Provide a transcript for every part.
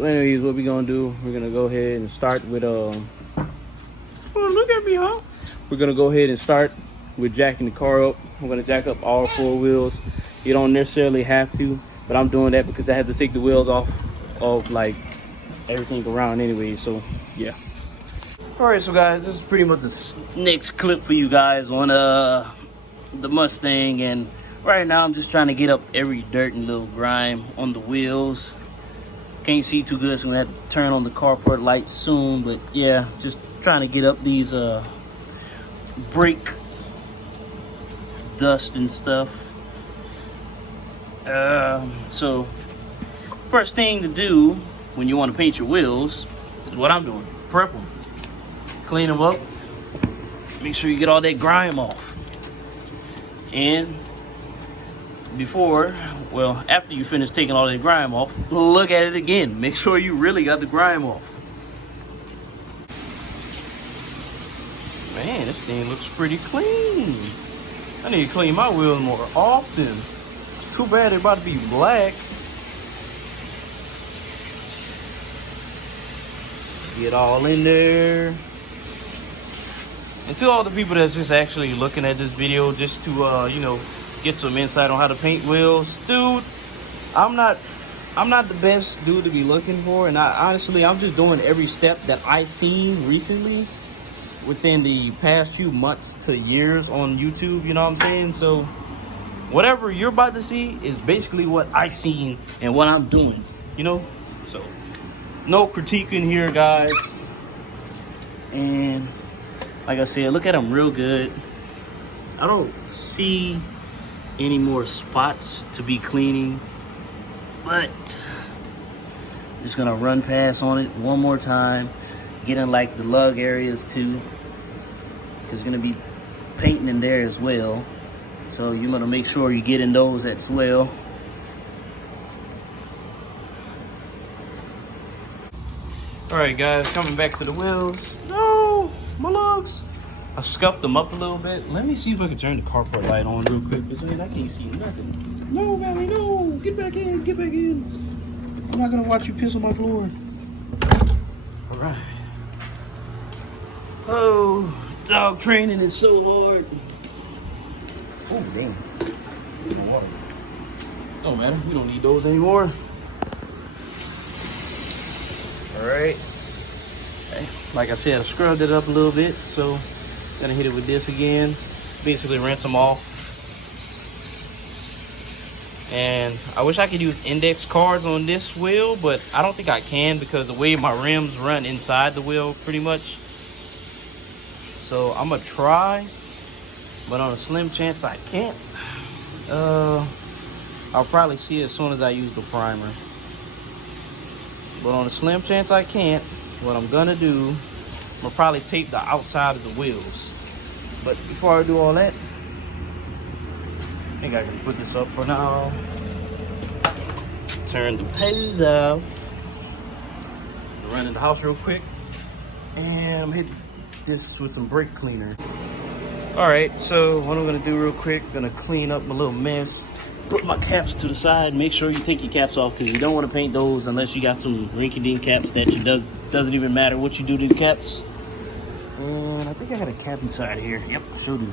So anyways, what we gonna do, we're gonna go ahead and start with oh, look at me, huh? We're gonna go ahead and start with jacking the car up. I'm gonna jack up all 4 wheels. You don't necessarily have to, but I'm doing that because I have to take the wheels off of like everything around anyway. So yeah. All right, so guys, this is pretty much the next clip for you guys on the Mustang, and right now I'm just trying to get up every dirt and little grime on the wheels. Can't see too good, so I'm gonna have to turn on the carport lights soon, but yeah, just trying to get up these brake dust and stuff. So first thing to do when you want to paint your wheels is what I'm doing: prep them, clean them up, make sure you get all that grime off. And after you finish taking all that grime off, look at it again. Make sure you really got the grime off. Man, this thing looks pretty clean. I need to clean my wheels more often. It's too bad they're about to be black. Get all in there. And to all the people that's just actually looking at this video just to you know, get some insight on how to paint wheels, dude, I'm not the best dude to be looking for, and honestly I'm just doing every step that I seen recently within the past few months to years on YouTube, you know what I'm saying? So whatever you're about to see is basically what I seen and what I'm doing, you know? So no critiquing here, guys. And like I said, look at them real good. I don't see any more spots to be cleaning, but I'm just gonna run past on it one more time, get in like the lug areas too, because you're gonna be painting in there as well, so you're gonna make sure you get in those as well. All right, guys, coming back to the wheels. No, my lugs. I scuffed them up a little bit. Let me see if I can turn the carport light on real quick, because I can't see nothing. No, Valley, no. Get back in, get back in. I'm not gonna watch you piss on my floor. All right. Oh, dog training is so hard. Oh, damn. Don't matter, we don't need those anymore. All right. Okay. Like I said, I scrubbed it up a little bit, so gonna hit it with this again, basically rinse them off. And I wish I could use index cards on this wheel, but I don't think I can because the way my rims run inside the wheel pretty much. So I'm gonna try, but on a slim chance I can't. I'll probably see it as soon as I use the primer. But on a slim chance I can't, what I'm gonna do, I'm gonna probably tape the outside of the wheels. But before I do all that, I think I can put this up for now. Turn the pens off. Run in the house real quick. And I'm hitting this with some brake cleaner. All right, so what I'm gonna do real quick, gonna clean up my little mess. Put my caps to the side. Make sure you take your caps off because you don't want to paint those unless you got some rinky-dink caps that doesn't even matter what you do to the caps. And I think I had a cap inside here. Yep, I sure do.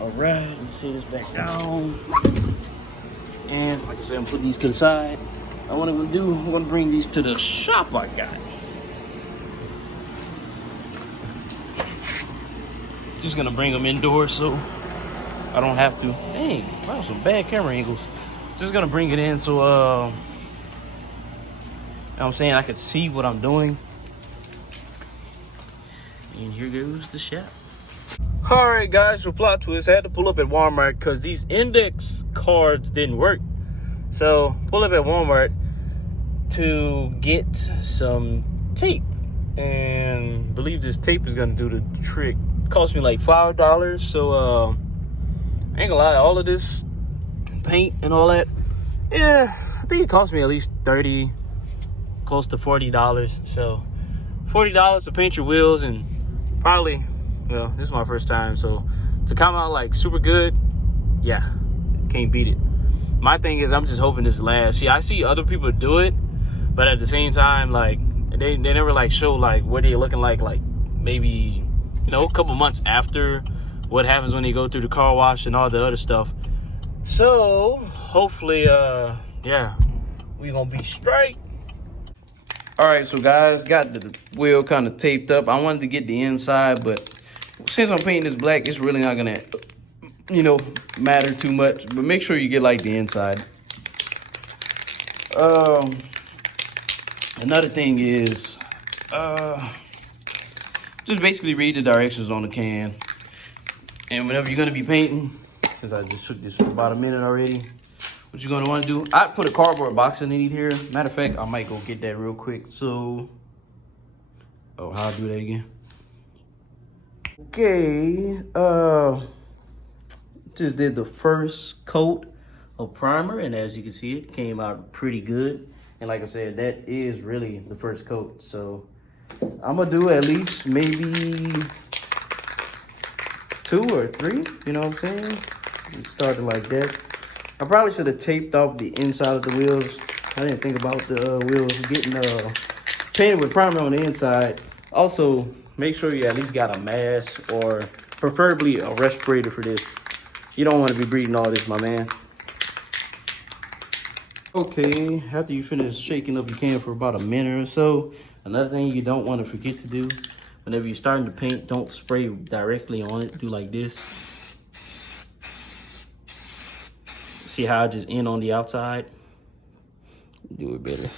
All right, let me set this back down. And like I said, I'm putting these to the side. What I'm gonna do, I'm gonna bring these to the shop I got. Just gonna bring them indoors so I don't have to. Dang, wow, some bad camera angles. Just gonna bring it in so, you know what I'm saying, I can see what I'm doing. And here goes the shop. All right, guys, so plot twist. I had to pull up at Walmart because these index cards didn't work. So pull up at Walmart to get some tape. And I believe this tape is gonna do the trick. It cost me like $5. So I ain't gonna lie, all of this paint and all that, yeah, I think it cost me at least $30, close to $40. So $40 to paint your wheels, and probably, well, this is my first time, so to come out like super good, yeah, can't beat it. My thing is, I'm just hoping this lasts. See, I see other people do it, but at the same time, like, they never like show like what they're looking like maybe, you know, a couple months after what happens when they go through the car wash and all the other stuff. So hopefully, yeah, we gonna be straight. All right, so guys, got the wheel kind of taped up. I wanted to get the inside, but since I'm painting this black, it's really not gonna, you know, matter too much. But make sure you get like the inside. Another thing is, just basically read the directions on the can. And whenever you're gonna be painting, since I just took this for about a minute already, what you're gonna wanna do, I put a cardboard box underneath here. Matter of fact, I might go get that real quick. So, oh, how I do that again? Okay, just did the first coat of primer, and as you can see, it came out pretty good. And like I said, that is really the first coat. So I'm gonna do at least maybe 2 or 3, you know what I'm saying? We started like that. I probably should have taped off the inside of the wheels. I didn't think about the wheels getting painted with primer on the inside. Also, make sure you at least got a mask or preferably a respirator for this. You don't want to be breathing all this, my man. Okay, after you finish shaking up the can for about a minute or so, another thing you don't want to forget to do, whenever you're starting to paint, don't spray directly on it. Do like this. See how I just end on the outside? Do it better.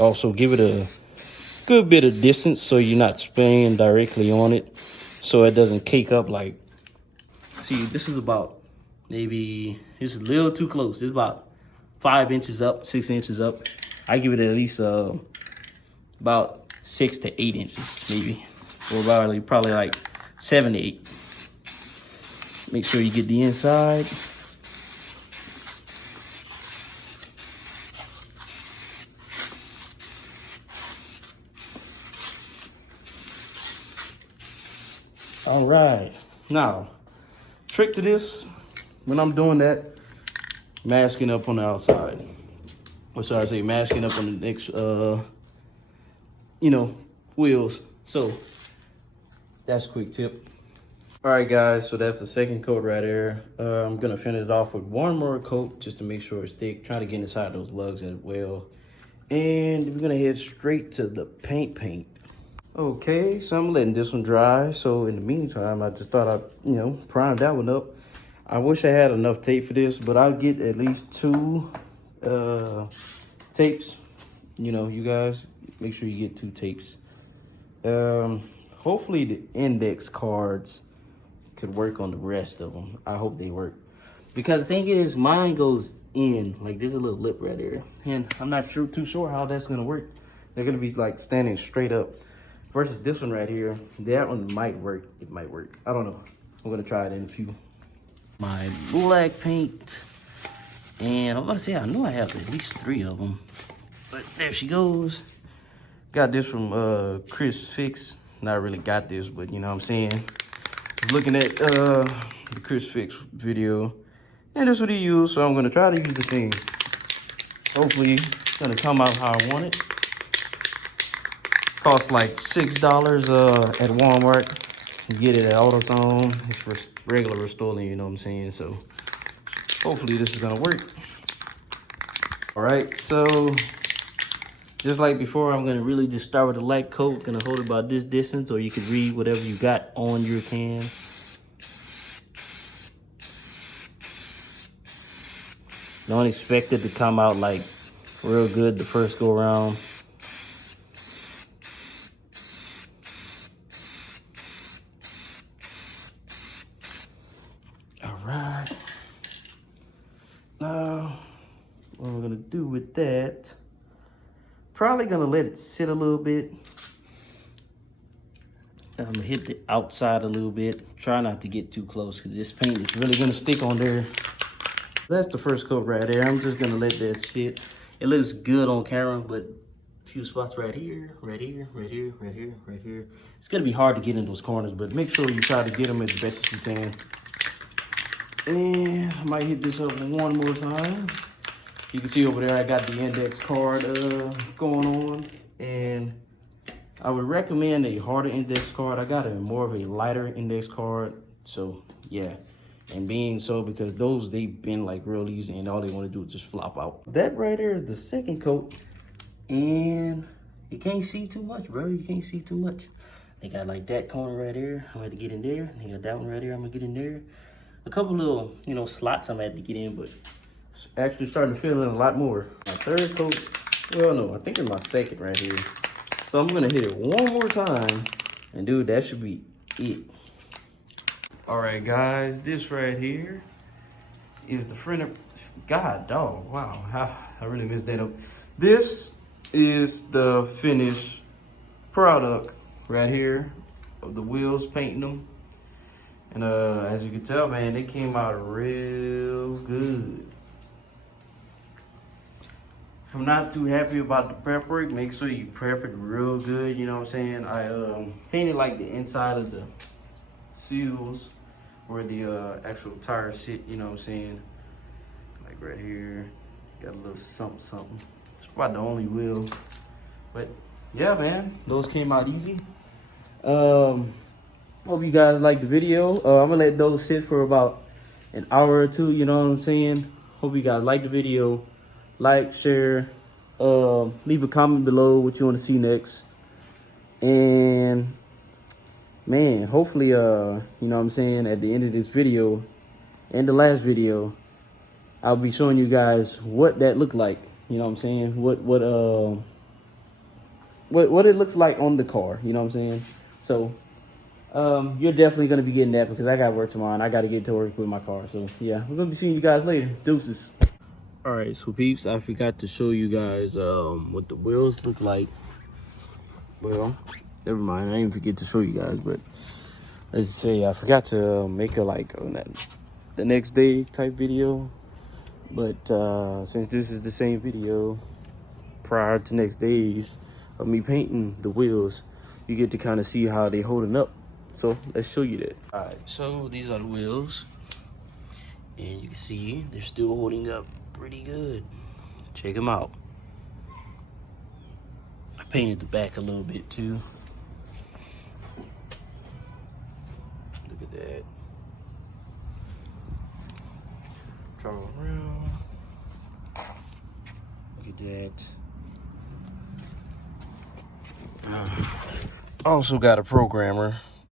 Also give it a good bit of distance so you're not spraying directly on it, so it doesn't cake up. Like, see, this is about maybe, it's a little too close. It's about 5 inches up, 6 inches up. I give it at least about 6 to 8 inches maybe, or about like, probably like 7 to 8. Make sure you get the inside. All right, now, trick to this, when I'm doing that, masking up on the outside. Or sorry, I say masking up on the next, you know, wheels. So, that's a quick tip. All right, guys, so that's the second coat right there. I'm gonna finish it off with one more coat just to make sure it's thick. Try to get inside those lugs as well. And we're gonna head straight to the paint. Okay, so I'm letting this one dry. So in the meantime, I just thought I'd, you know, prime that one up. I wish I had enough tape for this, but I'll get at least 2 tapes. You know, you guys, make sure you get 2 tapes. Hopefully the index cards could work on the rest of them. I hope they work. Because the thing is, mine goes in, like there's a little lip right there. And I'm not too sure how that's gonna work. They're gonna be like standing straight up. Versus this one right here, that one might work. It might work. I don't know. I'm gonna try it in a few. My black paint, and I'm gonna say I know I have at least 3 of them. But there she goes. Got this from Chris Fix. Not really got this, but you know what I'm saying. Looking at the Chris Fix video, and that's what he used. So I'm gonna try to use the same. Hopefully, it's gonna come out how I want it. Costs like $6 at Walmart. You get it at AutoZone. It's for regular restoring, you know what I'm saying? So hopefully this is gonna work. All right, so just like before, I'm gonna really just start with a light coat. Gonna hold it about this distance, or you can read whatever you got on your can. Don't expect it to come out like real good the first go around. Alright. Now, what we're gonna do with that, probably gonna let it sit a little bit. I'm gonna hit the outside a little bit. Try not to get too close because this paint is really gonna stick on there. That's the first coat right there. I'm just gonna let that sit. It looks good on camera, but few spots right here, right here, right here, right here, right here. It's gonna be hard to get in those corners, but make sure you try to get them as best as you can. And I might hit this up one more time. You can see over there I got the index card going on, and I would recommend a harder index card. I got a more of a lighter index card, so yeah. And being so, because those, they bend like real easy, and all they want to do is just flop out. That right there is the second coat, and you can't see too much, bro. You can't see too much. They got like that corner right there. I'm gonna have to get in there. They got that one right there. I'm gonna get in there. A couple little, you know, slots I'm gonna have to get in, but it's actually starting to fill in a lot more. My third coat, well, no, I think it's my second right here. So I'm gonna hit it one more time, and dude, that should be it. All right, guys, this right here is the front. God, dog, wow, I really messed that up. This is the finished product right here of the wheels, painting them. And as you can tell, man, they came out real good. I'm not too happy about the prep work. Make sure you prep it real good, you know what I'm saying? I painted like the inside of the seals where the actual tires sit, you know what I'm saying? Like right here, got a little something, something. It's about the only wheel. But yeah, man, those came out easy. Hope you guys liked the video. I'm gonna let those sit for about an hour or two, you know what I'm saying? Hope you guys liked the video. Like, share, leave a comment below what you want to see next. And man, hopefully, you know what I'm saying, at the end of this video and the last video, I'll be showing you guys what that looked like. You know what I'm saying? What it looks like on the car, you know what I'm saying? So you're definitely gonna be getting that, because I got work tomorrow and I gotta get to work with my car. So yeah, we're gonna be seeing you guys later. Deuces. All right, so peeps, I forgot to show you guys what the wheels look like. Well, never mind, I didn't forget to show you guys, but let's say I forgot to make a the next day type video. But since this is the same video prior to next days of me painting the wheels, you get to kind of see how they holding up. So let's show you that. All right, so these are the wheels, and you can see they're still holding up pretty good. Check them out. I painted the back a little bit too. Look at that. Draw around. Look at that. Also got a programmer